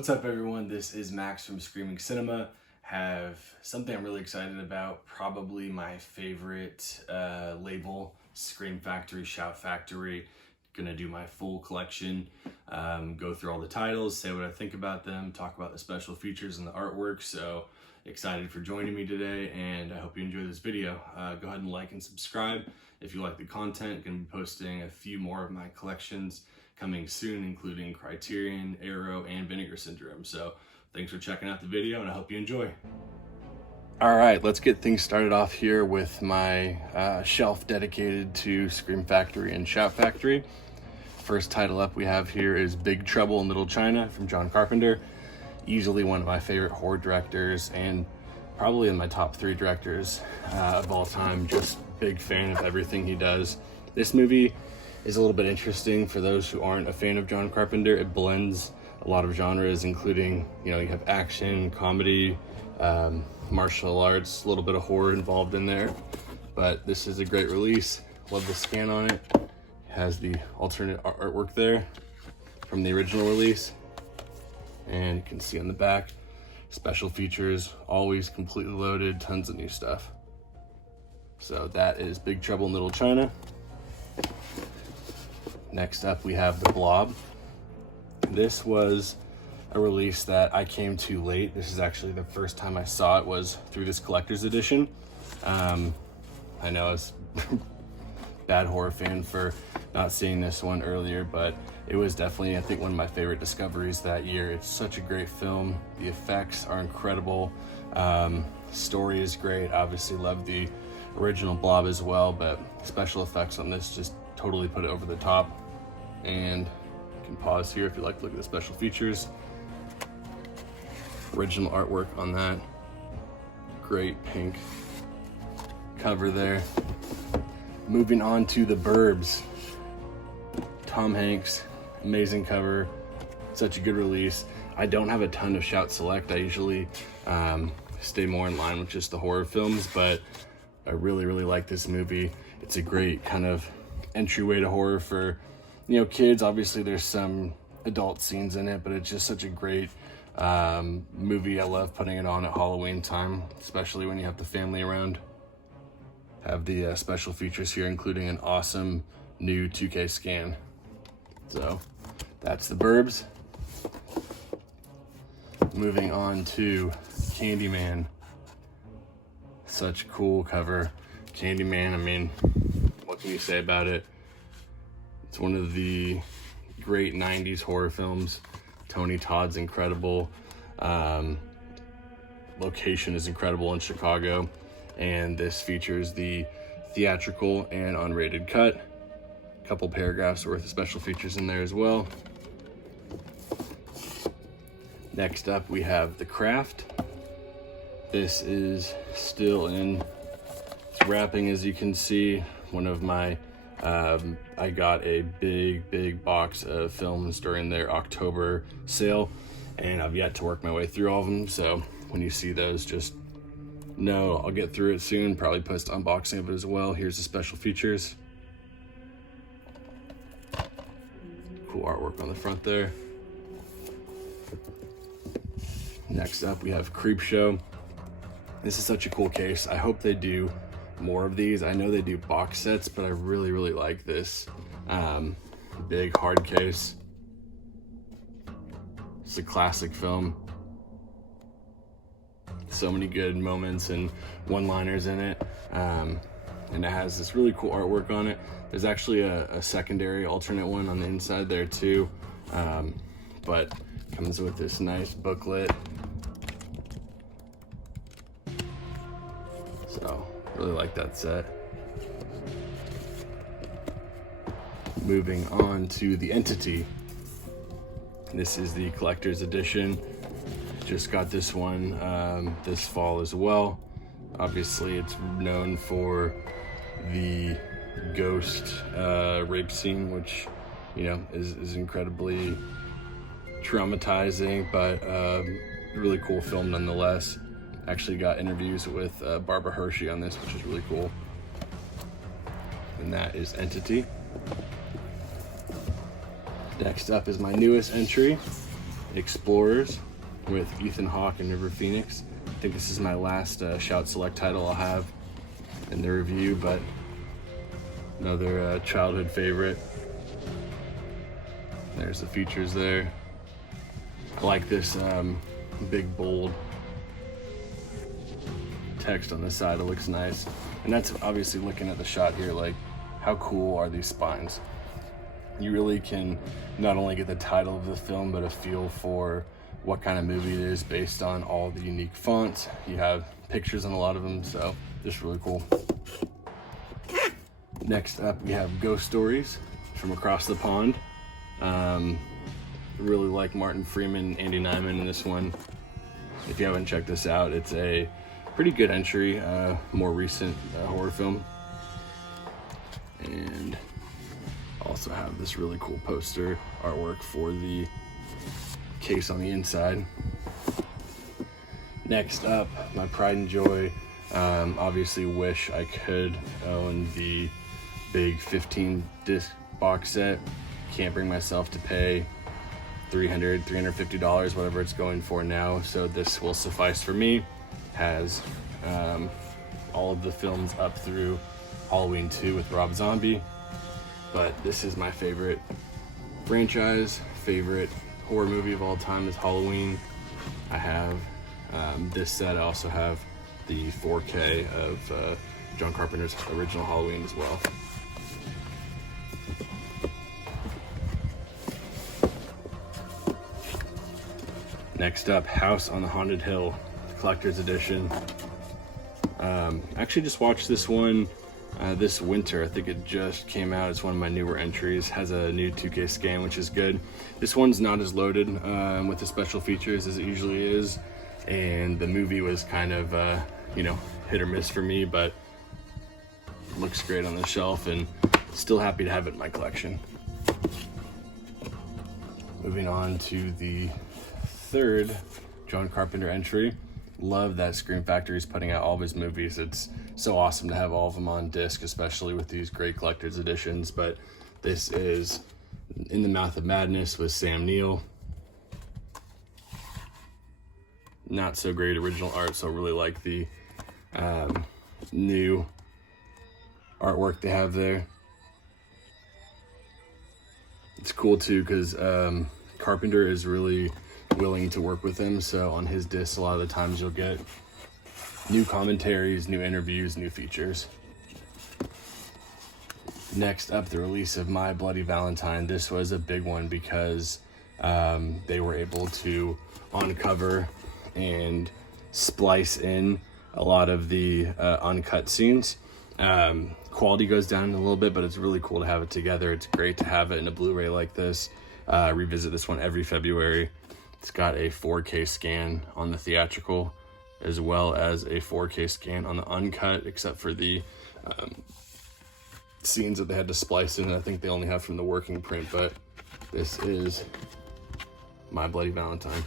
What's up, everyone? This is Max from Screaming Cinema. Have something I'm really excited about, probably my favorite label, Scream Factory, Shout Factory. Gonna do my full collection, go through all the titles, say what I think about them, talk about the special features and the artwork. So excited for joining me today, and I hope you enjoy this video. Go ahead and like and subscribe if you like the content. Gonna be posting a few more of my collections coming soon, including Criterion, Arrow, and Vinegar Syndrome. So thanks for checking out the video, and I hope you enjoy. All right, let's get things started off here with my shelf dedicated to Scream Factory and Shout Factory. First title up we have here is Big Trouble in Little China from John Carpenter. Easily one of my favorite horror directors, and probably in my top 3 directors of all time. Just big fan of everything he does. This movie is a little bit interesting for those who aren't a fan of John Carpenter. It blends a lot of genres, including, you have action, comedy, martial arts, a little bit of horror involved in there. But this is a great release. Love the scan on it. It has the alternate artwork there from the original release. And you can see on the back, special features, always completely loaded, tons of new stuff. So that is Big Trouble in Little China. Next up, we have the Blob. This was a release that I came to late. This is actually the first time I saw it was through this collector's edition. I know I was bad horror fan for not seeing this one earlier, but it was definitely, I think, one of my favorite discoveries that year. It's such a great film. The effects are incredible. Story is great. Obviously love the original Blob as well, but special effects on this just totally put it over the top. And you can pause here if you like to look at the special features. Original artwork on that. Great pink cover there. Moving on to the Burbs. Tom Hanks, amazing cover. Such a good release. I don't have a ton of Shout Select. I usually stay more in line with just the horror films, but I really like this movie. It's a great kind of entryway to horror for kids. Obviously there's some adult scenes in it, but it's just such a great movie. I love putting it on at Halloween time, especially when you have the family around. Have the special features here, including an awesome new 2K scan. So that's the Burbs. Moving on to Candyman. Such a cool cover. Candyman, I mean, what can you say about it? It's one of the great 90s horror films. Tony Todd's incredible. Location is incredible in Chicago. And this features the theatrical and unrated cut. A couple paragraphs worth of special features in there as well. Next up, we have The Craft. This is still in its wrapping, as you can see. One of my I got a big box of films during their October sale, and I've yet to work my way through all of them. So when you see those, just know I'll get through it soon. Probably post an unboxing of it as well. Here's the special features. Cool artwork on the front there. Next up, we have Creepshow. This is such a cool case. I hope they do more of these. I know they do box sets, but I really like this big hard case. It's a classic film. So many good moments and one-liners in it, and it has this really cool artwork on it. There's actually a secondary alternate one on the inside there too, but comes with this nice booklet. So really like that set. Moving on to The Entity. This is the collector's edition. Just got this one this fall as well. Obviously it's known for the ghost rape scene, which is incredibly traumatizing, but really cool film nonetheless. Actually got interviews with Barbara Hershey on this, which is really cool. And that is Entity. Next up is my newest entry. Explorers with Ethan Hawke and River Phoenix. I think this is my last Shout Select title I'll have in the review, but another childhood favorite. There's the features there. I like this big bold text on the side. It looks nice. And that's obviously looking at the shot here, like how cool are these spines? You really can not only get the title of the film, but a feel for what kind of movie it is based on all the unique fonts. You have pictures on a lot of them, so just really cool. Next up, we have Ghost Stories from Across the Pond. Really like Martin Freeman and Andy Nyman in this one. If you haven't checked this out, it's a pretty good entry, more recent horror film. And also have this really cool poster artwork for the case on the inside. Next up, my pride and joy. Obviously wish I could own the big 15 disc box set. Can't bring myself to pay $300, $350, whatever it's going for now, so this will suffice for me. Has all of the films up through Halloween 2 with Rob Zombie, but this is my favorite franchise, favorite horror movie of all time is Halloween. I have this set. I also have the 4K of John Carpenter's original Halloween as well. Next up, House on the Haunted Hill, collector's edition. Actually just watched this one this winter. I think it just came out. It's one of my newer entries. Has a new 2K scan, which is good. This one's not as loaded with the special features as it usually is, and the movie was kind of hit or miss for me, but looks great on the shelf and still happy to have it in my collection. Moving on to the third John Carpenter entry. Love that Scream Factory is putting out all of his movies. It's so awesome to have all of them on disc, especially with these great collector's editions. But this is In the Mouth of Madness with Sam Neill. Not so great original art, so I really like the new artwork they have there. It's cool too because Carpenter is really willing to work with him, so on his discs a lot of the times you'll get new commentaries, new interviews, new features. Next up, the release of My Bloody Valentine. This was a big one because they were able to uncover and splice in a lot of the uncut scenes. Quality goes down a little bit, but it's really cool to have it together. It's great to have it in a Blu-ray like this. Revisit this one every February. It's got a 4K scan on the theatrical, as well as a 4K scan on the uncut, except for the scenes that they had to splice in. I think they only have from the working print, but this is My Bloody Valentine.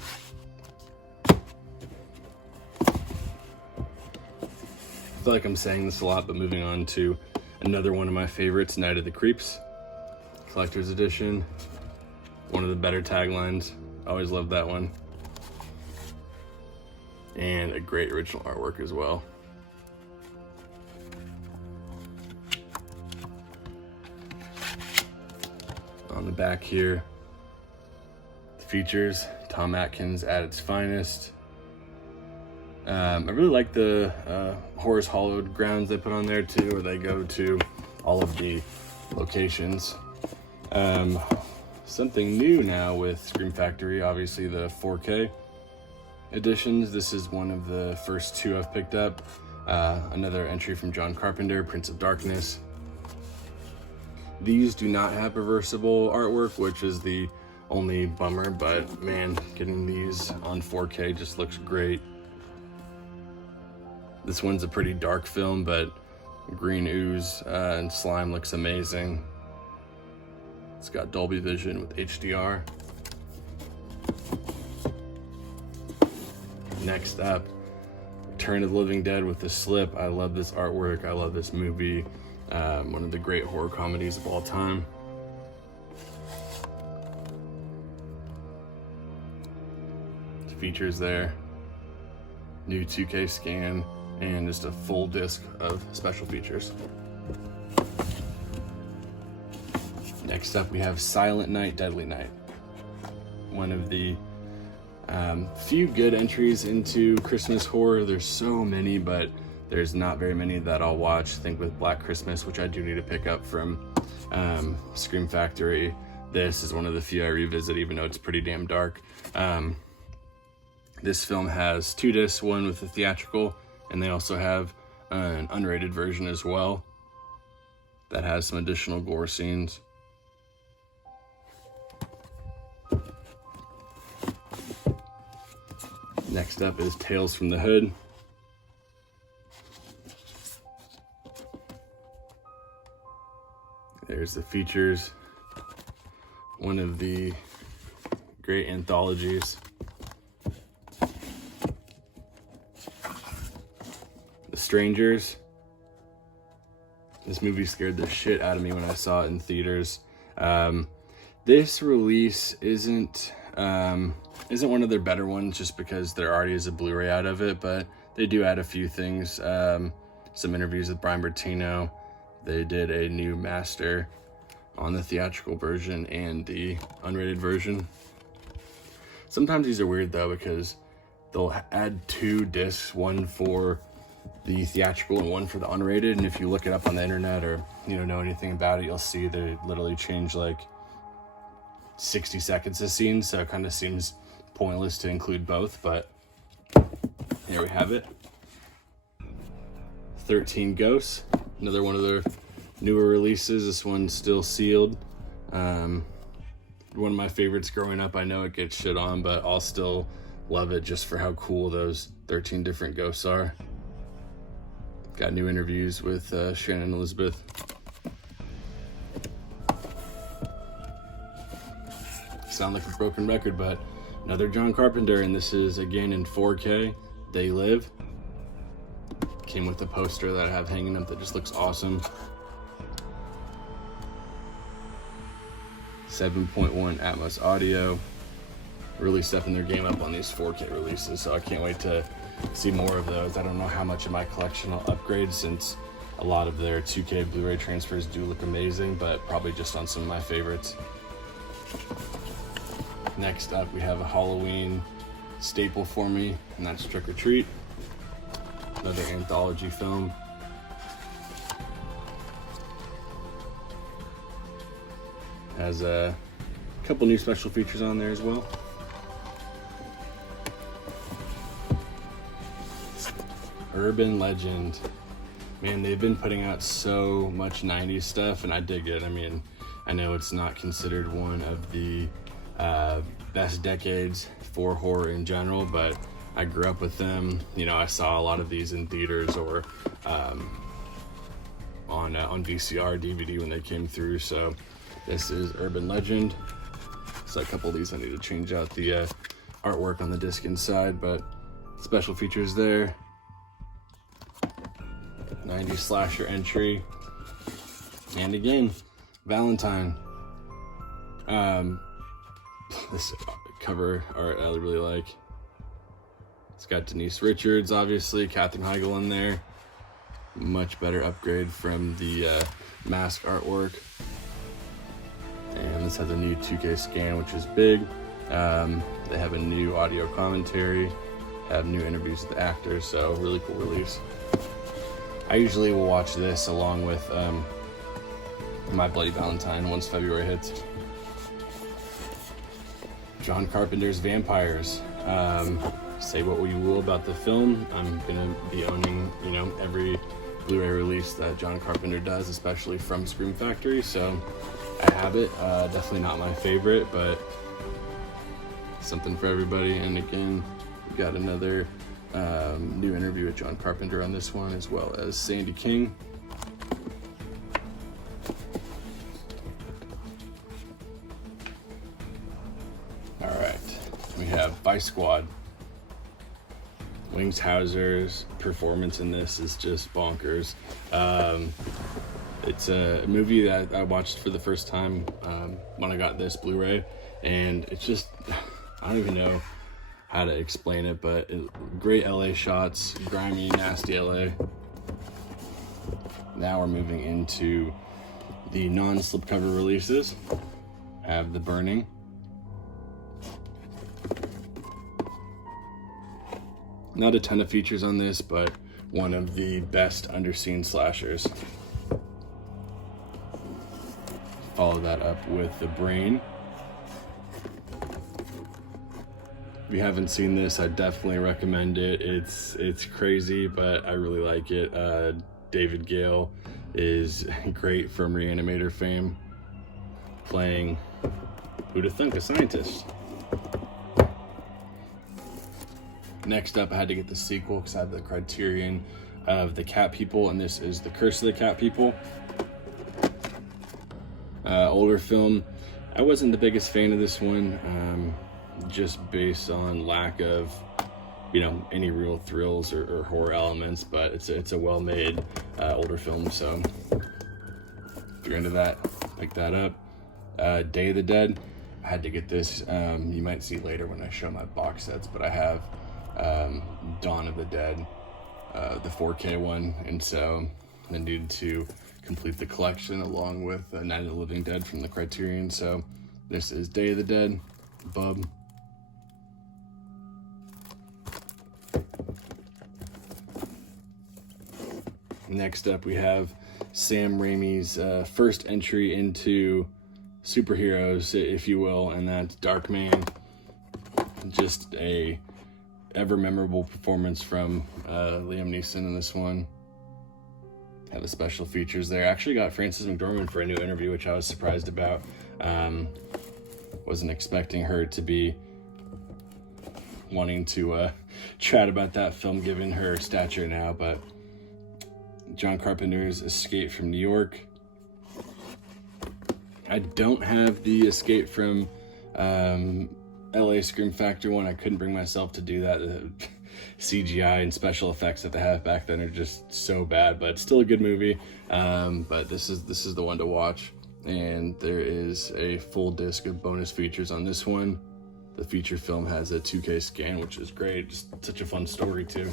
I feel like I'm saying this a lot, but moving on to another one of my favorites, Night of the Creeps, collector's edition. One of the better taglines. Always loved that one. And a great original artwork as well. On the back here, the features, Tom Atkins at its finest. I really like the Horror's Hollowed grounds they put on there too, where they go to all of the locations. Something new now with Scream Factory, obviously the 4K editions. This is one of the first two I've picked up. Another entry from John Carpenter, Prince of Darkness. These do not have reversible artwork, which is the only bummer, but man, getting these on 4K just looks great. This one's a pretty dark film, but green ooze and slime looks amazing. It's got Dolby Vision with HDR. Next up, Return of the Living Dead with The Slip. I love this artwork. I love this movie. One of the great horror comedies of all time. features there, new 2K scan, and just a full disc of special features. Next up, we have Silent Night, Deadly Night. One of the few good entries into Christmas horror. There's so many, but there's not very many that I'll watch. Think with Black Christmas, which I do need to pick up from Scream Factory. This is one of the few I revisit, even though it's pretty damn dark. This film has 2 discs, one with the theatrical, and they also have an unrated version as well that has some additional gore scenes. Next up is Tales from the Hood. There's the features. One of the great anthologies. The Strangers. This movie scared the shit out of me when I saw it in theaters. This release isn't one of their better ones just because there already is a Blu-ray out of it, but they do add a few things. Some interviews with Brian Bertino. They did a new master on the theatrical version and the unrated version. Sometimes these are weird though, because they'll add 2 discs, one for the theatrical and one for the unrated, and if you look it up on the internet or know anything about it, you'll see they literally change like 60 seconds of scenes, so it kind of seems pointless to include both, but here we have it. 13 Ghosts, another one of their newer releases. This one's still sealed. One of my favorites growing up. I know it gets shit on, but I'll still love it just for how cool those 13 different ghosts are. Got new interviews with Shannon Elizabeth. Sound like a broken record, but another John Carpenter, and this is again in 4K. They Live. Came with a poster that I have hanging up that just looks awesome. 7.1 Atmos audio. Really stepping their game up on these 4K releases, so I can't wait to see more of those. I don't know how much of my collection I'll upgrade, since a lot of their 2K Blu-ray transfers do look amazing, but probably just on some of my favorites. Next up, we have a Halloween staple for me, and that's Trick or Treat. Another anthology film. Has a couple new special features on there as well. Urban Legend. Man, they've been putting out so much 90s stuff, and I dig it. I mean, I know it's not considered one of the best decades for horror in general, but I grew up with them. I saw a lot of these in theaters or on VCR, DVD when they came through. So this is Urban Legend. So a couple of these I need to change out the artwork on the disc inside, but special features there. 90s slasher entry, and again, Valentine. This cover art I really like. It's got Denise Richards, obviously, Katherine Heigl in there. Much better upgrade from the mask artwork. And this has a new 2K scan, which is big. They have a new audio commentary, have new interviews with the actors, so really cool release. I usually will watch this along with my Bloody Valentine once February hits. John Carpenter's Vampires. Say what you will about the film, I'm gonna be owning, every Blu-ray release that John Carpenter does, especially from Scream Factory, so I have it. Definitely not my favorite, but something for everybody. And again, we got another new interview with John Carpenter on this one, as well as Sandy King. All right, we have Vice Squad. Wings Hauser's performance in this is just bonkers. It's a movie that I watched for the first time when I got this Blu-ray, and it's just, I don't even know how to explain it, but great LA shots, grimy, nasty LA. Now we're moving into the non-slipcover releases. Have The Burning. Not a ton of features on this, but one of the best underseen slashers. Follow that up with The Brain. If you haven't seen this, I definitely recommend it. It's crazy, but I really like it. David Gale is great from Reanimator fame, playing, who'da thunk, a scientist. Next up, I had to get the sequel because I have the Criterion of The Cat People, and this is The Curse of the Cat People. Older film. I wasn't the biggest fan of this one, just based on lack of, you know, any real thrills or horror elements, but it's a well-made older film, so if you're into that, pick that up. Day of the Dead. I had to get this. You might see later when I show my box sets, but I have Dawn of the Dead, the 4K one, and so I needed to complete the collection along with Night of the Living Dead from the Criterion. So this is Day of the Dead, Bub. Next up, we have Sam Raimi's first entry into superheroes, if you will, and that's Darkman. Just a ever memorable performance from Liam Neeson in this one. Have the special features there. Actually got Frances McDormand for a new interview, which I was surprised about. Wasn't expecting her to be wanting to chat about that film given her stature now, but John Carpenter's Escape from New York. I don't have the Escape from LA Scream Factory one. I couldn't bring myself to do that. The CGI and special effects that they have back then are just so bad, but it's still a good movie. But this is the one to watch, and there is a full disc of bonus features on this one. The feature film has a 2K scan, which is great. Just such a fun story too.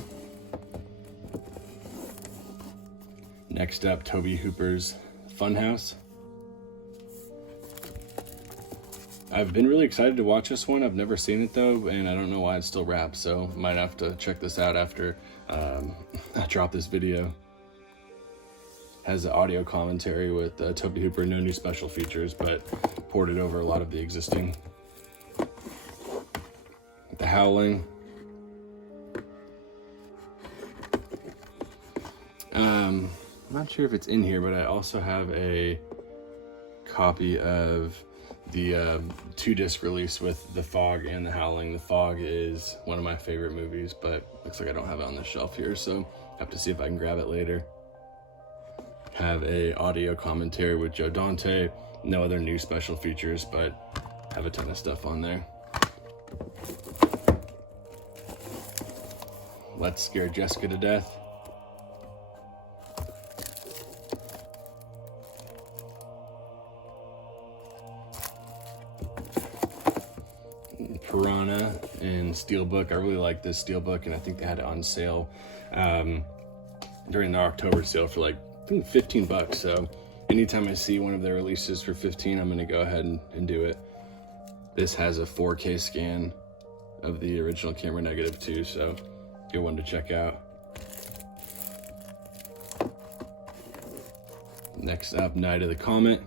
Next up, Tobe Hooper's Funhouse. I've been really excited to watch this one. I've never seen it though, and I don't know why it's still wrapped, so might have to check this out after I drop this video. Has an audio commentary with Tobe Hooper, no new special features, but ported over a lot of the existing. The Howling. I'm not sure if it's in here, but I also have a copy of the 2-disc release with The Fog and The Howling. The Fog is one of my favorite movies, but looks like I don't have it on the shelf here, so have to see if I can grab it later. Have a audio commentary with Joe Dante. No other new special features, but have a ton of stuff on there. Let's Scare Jessica to Death. Piranha in Steelbook. I really like this Steelbook, and I think they had it on sale during the October sale for like, I think, $15. So anytime I see one of their releases for $15, I'm gonna go ahead and do it. This has a 4K scan of the original camera negative too, so good one to check out. Next up, Night of the Comet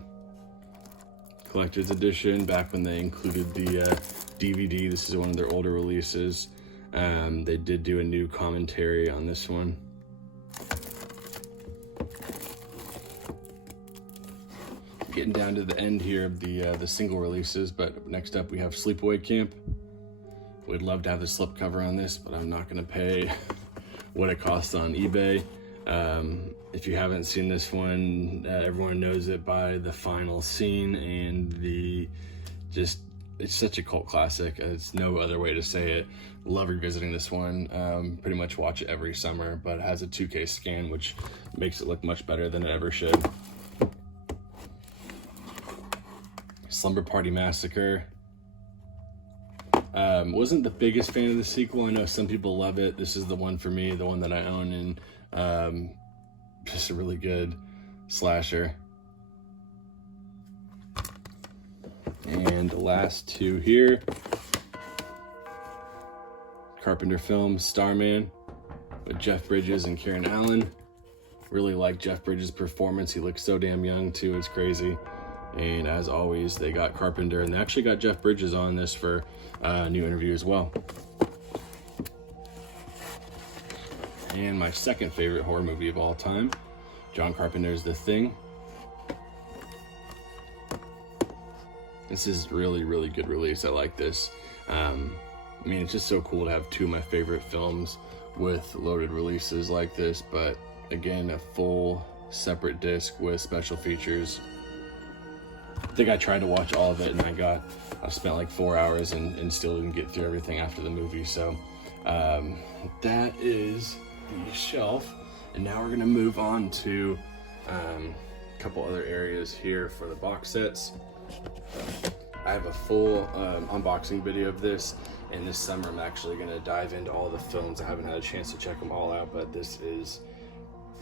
collector's edition, back when they included the DVD. This is one of their older releases. They did do a new commentary on this one. Getting down to the end here of the single releases, but next up we have Sleepaway Camp. Would love to have the slipcover on this, but I'm not going to pay what it costs on eBay. If you haven't seen this one, everyone knows it by the final scene and it's such a cult classic. It's no other way to say it. Love revisiting this one. Pretty much watch it every summer, but it has a 2K scan, which makes it look much better than it ever should. Slumber Party Massacre. Wasn't the biggest fan of the sequel. I know some people love it. This is the one for me, the one that I own, and just a really good slasher. And the last two here, Carpenter film, Starman, with Jeff Bridges and Karen Allen. Really like Jeff Bridges' performance. He looks so damn young too, it's crazy. And as always, they got Carpenter, and they actually got Jeff Bridges on this for a new interview as well. And my second favorite horror movie of all time, John Carpenter's The Thing. This is really, really good release. I like this. I mean, it's just so cool to have two of my favorite films with loaded releases like this, but again, a full separate disc with special features. I think I tried to watch all of it, and I spent like 4 hours and still didn't get through everything after the movie. So that is the shelf. And now we're gonna move on to a couple other areas here for the box sets. I have a full unboxing video of this, and this summer I'm actually gonna dive into all the films. I haven't had a chance to check them all out, but this is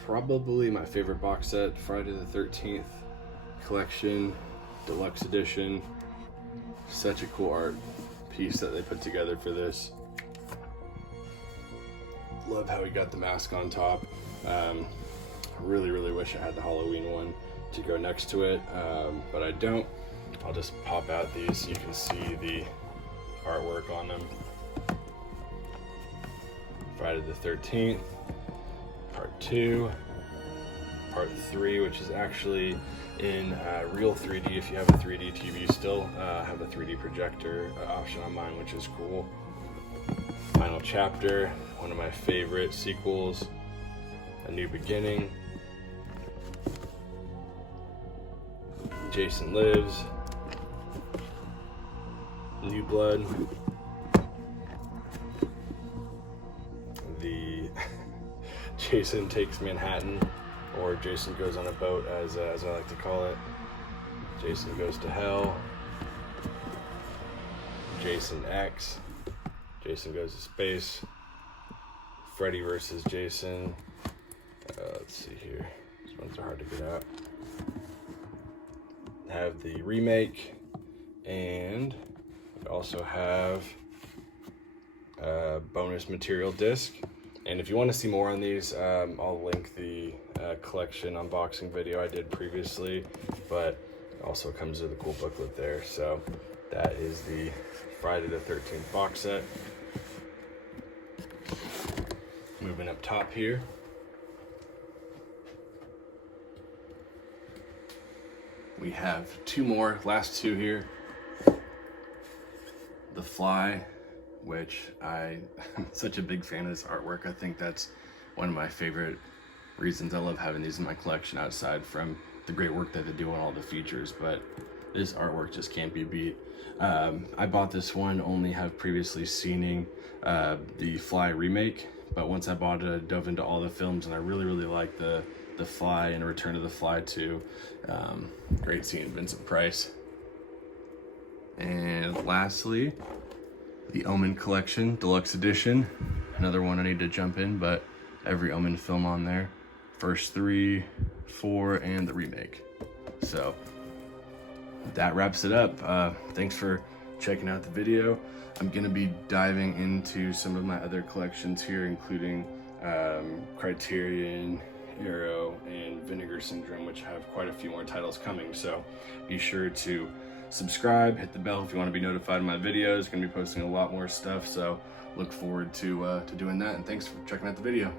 probably my favorite box set, Friday the 13th collection, deluxe edition. Such a cool art piece that they put together for this. Love how he got the mask on top. Really, really wish I had the Halloween one to go next to it, but I don't. I'll just pop out these so you can see the artwork on them. Friday the 13th, part 2, part 3, which is actually in real 3D. If you have a 3D TV still, I have a 3D projector option on mine, which is cool. Final chapter, one of my favorite sequels, A New Beginning. Jason Lives, New Blood, the Jason Takes Manhattan, or Jason Goes on a Boat, as I like to call it. Jason Goes to Hell, Jason X, Jason Goes to Space, Freddy versus Jason. Let's see here, these ones are hard to get out. Have the remake, and we also have a bonus material disc. And if you want to see more on these, I'll link the collection unboxing video I did previously, but it also comes with a cool booklet there. So that is the Friday the 13th box set. Moving up top here, we have two more, last two here. The Fly, which I'm such a big fan of this artwork. I think that's one of my favorite reasons I love having these in my collection, outside from the great work that they do on all the features, but this artwork just can't be beat. I bought this one, only have previously seen the Fly remake, but once I bought it, I dove into all the films, and I really, really like the Fly and Return of the Fly too. Great seeing Vincent Price. And lastly, the Omen Collection Deluxe Edition. Another one I need to jump in, but every Omen film on there. First 3, 4, and the remake. So that wraps it up. Thanks for checking out the video. I'm gonna be diving into some of my other collections here, including Criterion, Arrow, and Vinegar Syndrome, which have quite a few more titles coming. So be sure to subscribe, hit the bell if you want to be notified of my videos. Gonna be posting a lot more stuff, so look forward to doing that, and thanks for checking out the video.